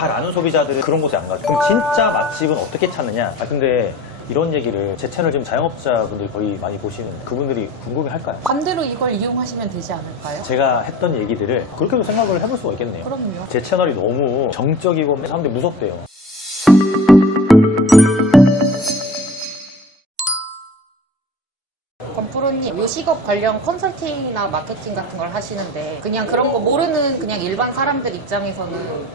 잘 아는 소비자들은 그런 곳에 안 가죠. 그럼 진짜 맛집은 어떻게 찾느냐? 근데 이런 얘기를 제 채널 지금 자영업자분들이 거의 많이 보시는 그분들이 궁금해 할까요? 반대로 이걸 이용하시면 되지 않을까요? 제가 했던 얘기들을 그렇게도 생각을 해볼 수가 있겠네요. 그럼요. 제 채널이 너무 정적이고 사람들이 무섭대요. 건프로님, 요식업 관련 컨설팅이나 마케팅 같은 걸 하시는데 그냥 그런 거 모르는 그냥 일반 사람들 입장에서는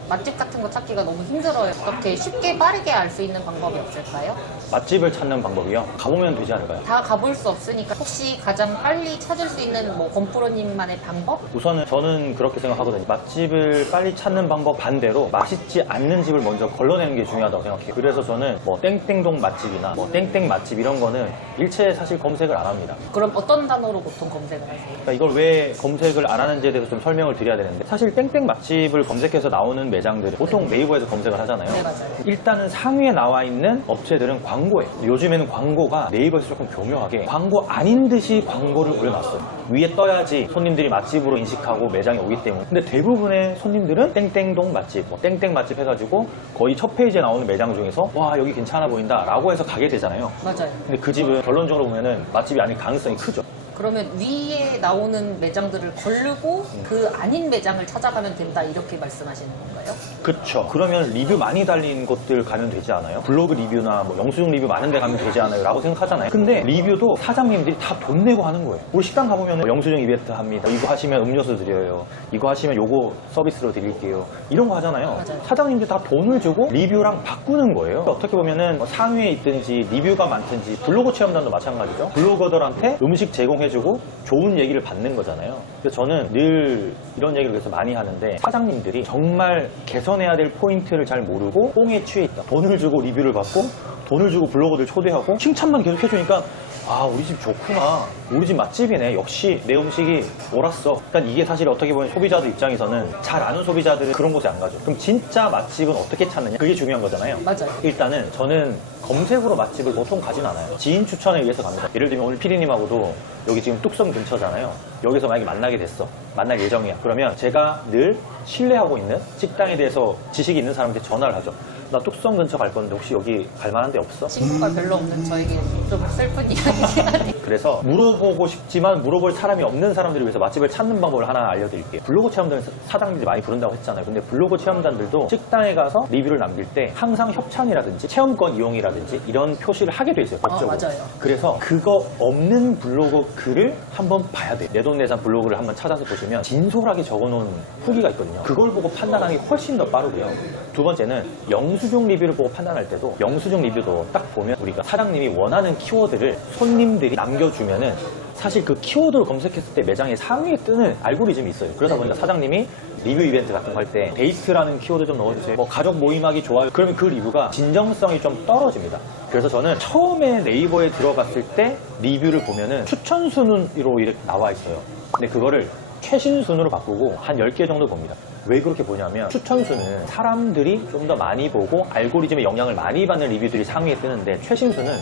맛집 같은 거 찾기가 너무 힘들어요. 어떻게 쉽게 빠르게 알 수 있는 방법이 없을까요? 맛집을 찾는 방법이요? 가보면 되지 않을까요? 다 가볼 수 없으니까 혹시 가장 빨리 찾을 수 있는 뭐 건프로님만의 방법? 우선은 저는 그렇게 생각하거든요. 맛집을 빨리 찾는 방법 반대로 맛있지 않는 집을 먼저 걸러내는 게 중요하다고 생각해요. 그래서 저는 뭐 땡땡동 맛집이나 뭐 땡땡 맛집 이런 거는 일체 사실 검색을 안 합니다. 그럼 어떤 단어로 보통 검색을 하세요? 그러니까 이걸 왜 검색을 안 하는지에 대해서 좀 설명을 드려야 되는데, 사실 땡땡 맛집을 검색해서 나오는 매장들은 보통 네이버에서 검색을 하잖아요. 네, 맞아요. 일단은 상위에 나와 있는 업체들은 광고예요. 요즘에는 광고가 네이버에서 조금 교묘하게 광고 아닌 듯이 광고를 올려놨어요. 위에 떠야지 손님들이 맛집으로 인식하고 매장에 오기 때문에. 근데 대부분의 손님들은 땡땡동 맛집, 뭐 땡땡 맛집 해가지고 거의 첫 페이지에 나오는 매장 중에서 와 여기 괜찮아 보인다 라고 해서 가게 되잖아요. 맞아요. 근데 그 집은 결론적으로 보면은 맛집이 아닐 가능성이 크죠. 그러면 위에 나오는 매장들을 고르고 그 아닌 매장을 찾아가면 된다 이렇게 말씀하시는 건가요? 그쵸. 그러면 리뷰 많이 달린 곳들 가면 되지 않아요? 블로그 리뷰나 뭐 영수증 리뷰 많은 데 가면 되지 않아요? 라고 생각하잖아요. 근데 리뷰도 사장님들이 다 돈 내고 하는 거예요. 우리 식당 가보면 뭐 영수증 이벤트 합니다. 이거 하시면 음료수 드려요. 이거 하시면 요거 서비스로 드릴게요. 이런 거 하잖아요. 맞아요. 사장님들이 다 돈을 주고 리뷰랑 바꾸는 거예요. 어떻게 보면은 뭐 상위에 있든지 리뷰가 많든지 블로그 체험단도 마찬가지죠. 블로거들한테 음식 제공해주고 좋은 얘기를 받는 거잖아요. 그래서 저는 늘 이런 얘기를 그래서 많이 하는데, 사장님들이 정말 개선해야 될 포인트를 잘 모르고 뽕에 취해 있다. 돈을 주고 리뷰를 받고 돈을 주고 블로거들 초대하고 칭찬만 계속 해주니까 아 우리 집 좋구나, 우리 집 맛집이네, 역시 내 음식이 옳았어. 그러니까 이게 사실 어떻게 보면 소비자들 입장에서는 잘 아는 소비자들은 그런 곳에 안 가죠. 그럼 진짜 맛집은 어떻게 찾느냐, 그게 중요한 거잖아요. 맞아요. 일단은 저는 검색으로 맛집을 보통 가진 않아요. 지인 추천에 의해서 갑니다. 예를 들면 오늘 피디님하고도 여기 지금 뚝섬 근처잖아요. 여기서 만약에 만나게 됐어, 만날 예정이야. 그러면 제가 늘 신뢰하고 있는 식당에 대해서 지식이 있는 사람한테 전화를 하죠. 나 뚝섬 근처 갈 건데 혹시 여기 갈 만한 데 없어? 친구가 별로 없는 저에게 좀 슬픈 이야기긴 한데 그래서 물어보고 싶지만 물어볼 사람이 없는 사람들을 위해서 맛집을 찾는 방법을 하나 알려드릴게요. 블로그 체험단 사장님들이 많이 부른다고 했잖아요. 근데 블로그 체험단들도 식당에 가서 리뷰를 남길 때 항상 협찬이라든지 체험권 이용이라든지 이런 표시를 하게 돼 있어요, 법적으로. 맞아요. 그래서 그거 없는 블로그 글을 한번 봐야 돼요. 내돈내산 블로그를 한번 찾아서 보시면 진솔하게 적어놓은 후기가 있거든요. 그걸 보고 판단하는 게 훨씬 더 빠르고요. 두 번째는 영수증 리뷰를 보고 판단할 때도, 영수증 리뷰도 딱 보면 우리가 사장님이 원하는 키워드를 손님들이 남겨주면은 사실 그 키워드를 검색했을 때 매장에 상위에 뜨는 알고리즘이 있어요. 그러다 보니까 사장님이 리뷰 이벤트 같은 거 할 때 데이트라는 키워드 좀 넣어주세요, 뭐 가족 모임하기 좋아요, 그러면 그 리뷰가 진정성이 좀 떨어집니다. 그래서 저는 처음에 네이버에 들어갔을 때 리뷰를 보면은 추천 순으로 이렇게 나와 있어요. 근데 그거를 최신 순으로 바꾸고 한 10개 정도 봅니다. 왜 그렇게 보냐면, 추천수는 사람들이 좀 더 많이 보고 알고리즘의 영향을 많이 받는 리뷰들이 상위에 뜨는데, 최신수는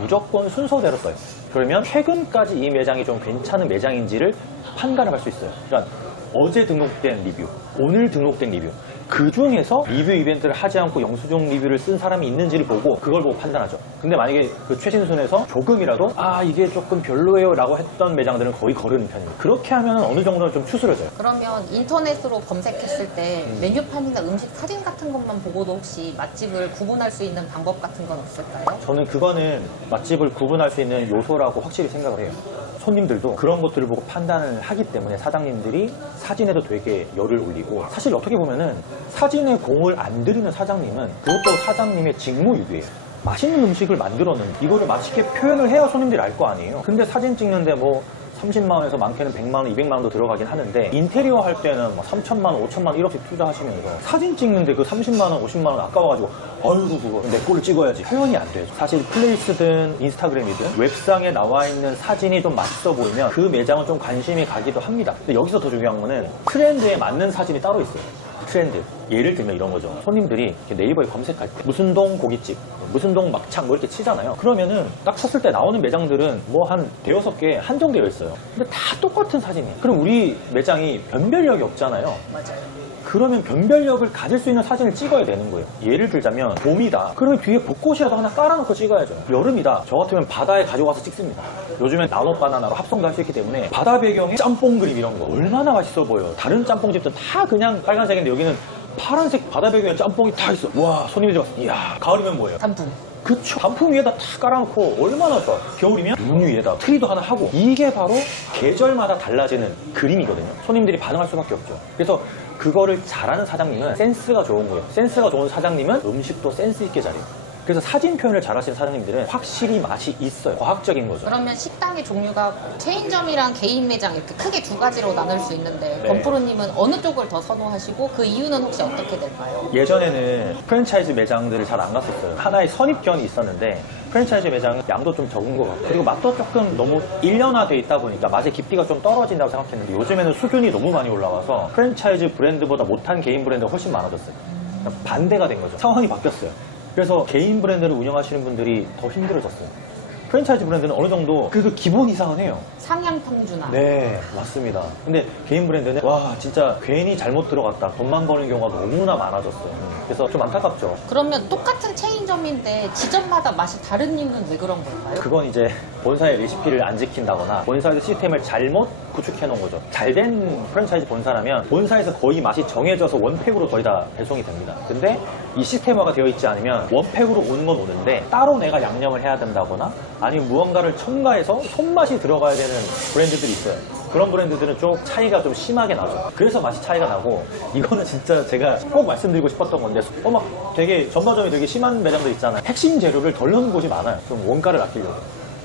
무조건 순서대로 떠요. 그러면 최근까지 이 매장이 좀 괜찮은 매장인지를 판단을 할 수 있어요. 그러니까 어제 등록된 리뷰, 오늘 등록된 리뷰, 그 중에서 리뷰 이벤트를 하지 않고 영수증 리뷰를 쓴 사람이 있는지를 보고 그걸 보고 판단하죠. 근데 만약에 그 최신순에서 조금이라도 아 이게 조금 별로예요 라고 했던 매장들은 거의 거르는 편이에요. 그렇게 하면 어느 정도는 좀 추스러져요. 그러면 인터넷으로 검색했을 때 메뉴판이나 음식 사진 같은 것만 보고도 혹시 맛집을 구분할 수 있는 방법 같은 건 없을까요? 저는 그거는 맛집을 구분할 수 있는 요소라고 확실히 생각을 해요. 손님들도 그런 것들을 보고 판단을 하기 때문에 사장님들이 사진에도 되게 열을 올리고, 사실 어떻게 보면은 사진에 공을 안 들이는 사장님은 그것도 사장님의 직무유기예요. 맛있는 음식을 만들었는데 이거를 맛있게 표현을 해야 손님들이 알 거 아니에요. 근데 사진 찍는데 뭐 30만 원에서 많게는 100만 원, 200만 원도 들어가긴 하는데, 인테리어 할 때는 뭐 3천만 원, 5천만 원 이렇게 투자하시면서 사진 찍는데 그 30만 원, 50만 원 아까워가지고 아이고 그거 내 꼴을 찍어야지, 표현이 안 돼요. 사실 플레이스든 인스타그램이든 웹상에 나와 있는 사진이 좀 맛있어 보이면 그 매장은 좀 관심이 가기도 합니다. 근데 여기서 더 중요한 거는 트렌드에 맞는 사진이 따로 있어요. 트렌드. 예를 들면 이런 거죠. 손님들이 네이버에 검색할 때 무슨 동 고깃집, 무슨 동 막창 뭐 이렇게 치잖아요. 그러면은 딱 쳤을 때 나오는 매장들은 뭐 한 대여섯 개 한정되어 있어요. 근데 다 똑같은 사진이에요. 그럼 우리 매장이 변별력이 없잖아요. 맞아요. 그러면 변별력을 가질 수 있는 사진을 찍어야 되는 거예요. 예를 들자면 봄이다. 그러면 뒤에 벚꽃이라도 하나 깔아놓고 찍어야죠. 여름이다. 저 같으면 바다에 가져가서 찍습니다. 요즘엔 나노바나나로 합성도 할 수 있기 때문에 바다 배경에 짬뽕 그림 이런 거 얼마나 맛있어 보여요. 다른 짬뽕집들은 다 그냥 빨간색인데 여기는 파란색 바다 배경에 짬뽕이 다 있어. 와, 손님들이 봤을 때 이야, 가을이면 뭐예요? 단풍. 그쵸. 단풍 위에다 탁 깔아놓고 얼마나 좋아. 겨울이면 눈 위에다 트리도 하나 하고, 이게 바로 계절마다 달라지는 그림이거든요. 손님들이 반응할 수밖에 없죠. 그래서 그거를 잘하는 사장님은 센스가 좋은 거예요. 센스가 좋은 사장님은 음식도 센스 있게 잘해요. 그래서 사진 표현을 잘하시는 사장님들은 확실히 맛이 있어요. 과학적인 거죠. 그러면 식당의 종류가 체인점이랑 개인 매장 이렇게 크게 두 가지로 나눌 수 있는데 네. 건프로님은 어느 쪽을 더 선호하시고 그 이유는 혹시 어떻게 될까요? 예전에는 프랜차이즈 매장들을 잘 안 갔었어요. 하나의 선입견이 있었는데 프랜차이즈 매장은 양도 좀 적은 것 같고, 그리고 맛도 조금 너무 일련화돼 있다 보니까 맛의 깊이가 좀 떨어진다고 생각했는데 요즘에는 수준이 너무 많이 올라와서 프랜차이즈 브랜드보다 못한 개인 브랜드가 훨씬 많아졌어요. 그러니까 반대가 된 거죠. 상황이 바뀌었어요. 그래서 개인 브랜드를 운영하시는 분들이 더 힘들어졌어요. 프랜차이즈 브랜드는 어느 정도 그래도 기본 이상은 해요. 상향 평준화. 네, 맞습니다. 근데 개인 브랜드는 와, 진짜 괜히 잘못 들어갔다, 돈만 버는 경우가 너무나 많아졌어요. 그래서 좀 안타깝죠. 그러면 똑같은 체인점인데 지점마다 맛이 다른 이유는 왜 그런 걸까요? 그건 이제 본사의 레시피를 안 지킨다거나 본사의 시스템을 잘못 구축해 놓은 거죠. 잘된 프랜차이즈 본사라면 본사에서 거의 맛이 정해져서 원팩으로 거의 다 배송이 됩니다. 근데 이 시스템화가 되어 있지 않으면 원팩으로 오는 건 오는데 따로 내가 양념을 해야 된다거나 아니면 무언가를 첨가해서 손맛이 들어가야 되는 브랜드들이 있어요. 그런 브랜드들은 좀 차이가 좀 심하게 나죠. 그래서 맛이 차이가 나고, 이거는 진짜 제가 꼭 말씀드리고 싶었던 건데, 막 되게 전반적이 되게 심한 매장들 있잖아요. 핵심 재료를 덜 넣는 곳이 많아요. 좀 원가를 아끼려고.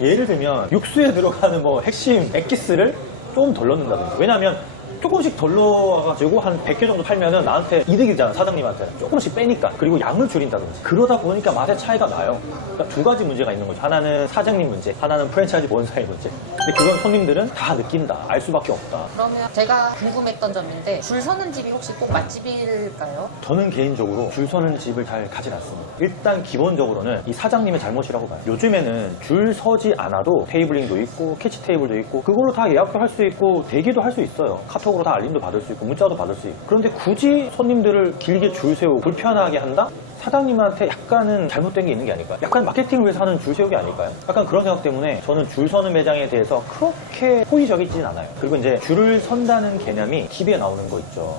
예를 들면 육수에 들어가는 뭐 핵심 엑기스를 조금 덜 넣는다든지. 왜냐하면 조금씩 덜 넣어가지고 한 100개 정도 팔면은 나한테 이득이잖아, 사장님한테. 조금씩 빼니까. 그리고 양을 줄인다든지. 그러다 보니까 맛의 차이가 나요. 그러니까 두 가지 문제가 있는 거죠. 하나는 사장님 문제, 하나는 프랜차이즈 본사의 문제. 근데 그건 손님들은 다 느낀다. 알 수밖에 없다. 그러면 제가 궁금했던 점인데 줄 서는 집이 혹시 꼭 맛집일까요? 저는 개인적으로 줄 서는 집을 잘 가진 않습니다. 일단 기본적으로는 이 사장님의 잘못이라고 봐요. 요즘에는 줄 서지 않아도 테이블링도 있고 캐치 테이블도 있고 그걸로 다 예약도 할 수 있고 대기도 할 수 있어요. 카톡으로 다 알림도 받을 수 있고 문자도 받을 수 있고. 그런데 굳이 손님들을 길게 줄 세우고 불편하게 한다? 사장님한테 약간은 잘못된 게 있는 게 아닐까요? 약간 마케팅을 위해서 하는 줄 세우기 아닐까요? 약간 그런 생각 때문에 저는 줄 서는 매장에 대해서 그렇게 호의적이진 않아요. 그리고 이제 줄을 선다는 개념이 TV에 나오는 거 있죠.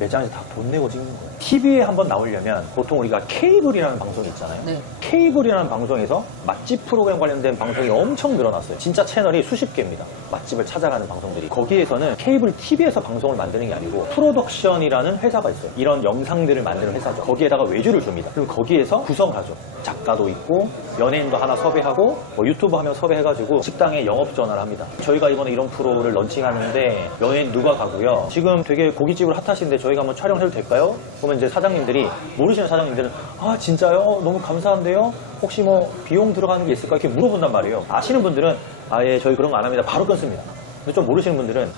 매장에서 다 돈 내고 찍는 거예요. TV에 한번 나오려면 보통 우리가 케이블이라는 방송이 있잖아요. 네. 케이블이라는 방송에서 맛집 프로그램 관련된 방송이 엄청 늘어났어요. 진짜 채널이 수십 개입니다. 맛집을 찾아가는 방송들이. 거기에서는 케이블 TV에서 방송을 만드는 게 아니고 프로덕션이라는 회사가 있어요. 이런 영상들을 만드는 회사죠. 거기에다가 외주를 줍니다. 그리고 거기에서 구성하죠. 작가도 있고 연예인도 하나 섭외하고 뭐 유튜브 하면 섭외해가지고 식당에 영업 전화를 합니다. 저희가 이번에 이런 프로를 런칭하는데 연예인 누가 가고요. 지금 되게 고깃집을 핫하신데 저희가 한번 촬영해도 될까요? 그러면 이제 사장님들이, 모르시는 사장님들은 아 진짜요? 너무 감사한데요? 혹시 뭐 비용 들어가는 게 있을까? 이렇게 물어본단 말이에요. 아시는 분들은 아예 저희 그런 거 안 합니다. 바로 끊습니다. 근데 좀 모르시는 분들은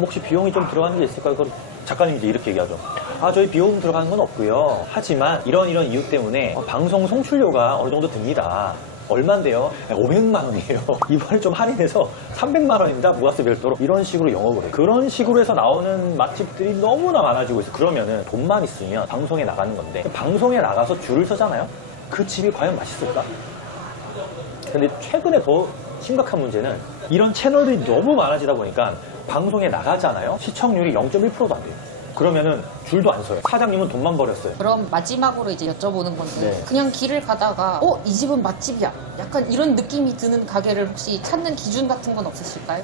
혹시 비용이 좀 들어가는 게 있을까요? 그럼 작가님이 이제 이렇게 얘기하죠. 아 저희 비용 들어가는 건 없고요. 하지만 이런 이유 때문에 방송 송출료가 어느 정도 듭니다. 얼만데요? 500만 원이에요. 이번에 좀 할인해서 300만 원입니다. 무가세 별도로. 이런 식으로 영업을 해요. 그런 식으로 해서 나오는 맛집들이 너무나 많아지고 있어요. 그러면은 돈만 있으면 방송에 나가는 건데 방송에 나가서 줄을 서잖아요? 그 집이 과연 맛있을까? 근데 최근에 더 심각한 문제는 이런 채널들이 너무 많아지다 보니까 방송에 나가잖아요? 시청률이 0.1%도 안 돼요. 그러면은 줄도 안 서요. 사장님은 돈만 버렸어요. 그럼 마지막으로 이제 여쭤보는 건데 네. 그냥 길을 가다가 이 집은 맛집이야. 약간 이런 느낌이 드는 가게를 혹시 찾는 기준 같은 건 없으실까요?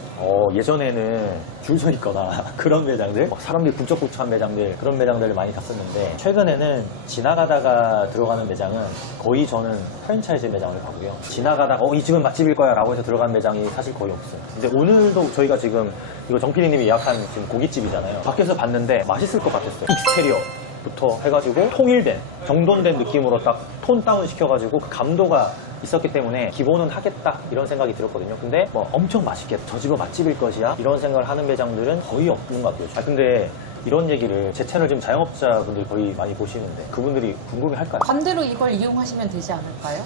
예전에는 줄 서 있거나 그런 매장들, 막 사람들이 북적북적한 매장들, 그런 매장들을 많이 갔었는데 최근에는 지나가다가 들어가는 매장은 거의 저는 프랜차이즈 매장을 가고요. 지나가다가 이 집은 맛집일 거야 라고 해서 들어간 매장이 사실 거의 없어요. 근데 오늘도 저희가 지금 이거 정PD님이 예약한 지금 고깃집이잖아요. 밖에서 봤는데 맛있을 것 같았어요. 익스테리어부터 해가지고 통일된, 정돈된 느낌으로 딱 톤 다운 시켜가지고 그 감도가 있었기 때문에 기본은 하겠다 이런 생각이 들었거든요. 근데 뭐 엄청 맛있겠다, 저 집은 맛집일 것이야 이런 생각을 하는 매장들은 거의 없는 것 같아요. 근데 이런 얘기를 제 채널 지금 자영업자분들이 거의 많이 보시는데 그분들이 궁금해 할까요? 반대로 이걸 이용하시면 되지 않을까요?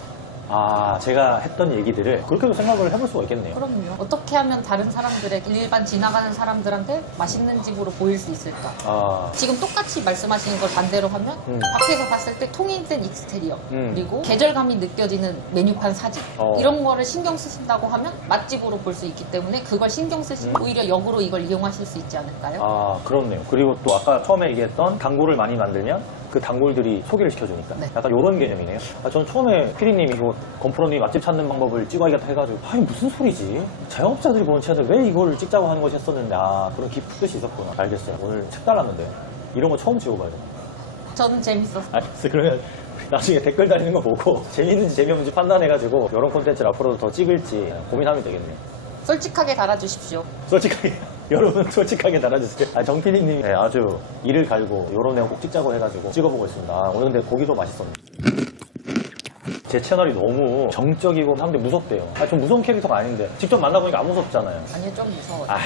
아, 제가 했던 얘기들을 그렇게도 생각을 해볼 수가 있겠네요. 그럼요. 어떻게 하면 다른 사람들의 일반 지나가는 사람들한테 맛있는 집으로 보일 수 있을까? 아, 지금 똑같이 말씀하시는 걸 반대로 하면 밖에서 봤을 때 통일된 익스테리어 그리고 계절감이 느껴지는 메뉴판 사진 이런 거를 신경 쓰신다고 하면 맛집으로 볼 수 있기 때문에 그걸 신경 쓰시면 오히려 역으로 이걸 이용하실 수 있지 않을까요? 아, 그렇네요. 그리고 또 아까 처음에 얘기했던 단골을 많이 만들면 그 단골들이 소개를 시켜주니까. 네. 약간 이런 개념이네요. 아, 저는 처음에 피디님이 이거 건프로님 맛집 찾는 방법을 찍어야겠다 해가지고 아니 무슨 소리지? 자영업자들이 보는 채널 왜 이걸 찍자고 하는 것이 했었는데 아, 그런 깊은 뜻이 있었구나. 알겠어요. 오늘 책 달랐는데 이런 거 처음 찍어봐요. 저는 재밌었어요. 알겠어. 그러면 나중에 댓글 달리는 거 보고 재밌는지 재미없는지 판단해가지고 이런 콘텐츠를 앞으로도 더 찍을지 고민하면 되겠네요. 솔직하게 달아주십시오. 솔직하게 여러분 솔직하게 달아주세요. 아, 정 PD님이 아주 이를 갈고 이런 내용 꼭 찍자고 해가지고 찍어보고 있습니다. 아, 오늘 근데 고기도 맛있었네. 제 채널이 너무 정적이고 사람들이 무섭대요. 아, 좀 무서운 캐릭터가 아닌데 직접 만나보니까 안 무섭잖아요. 아니요, 좀 무서워요. 아.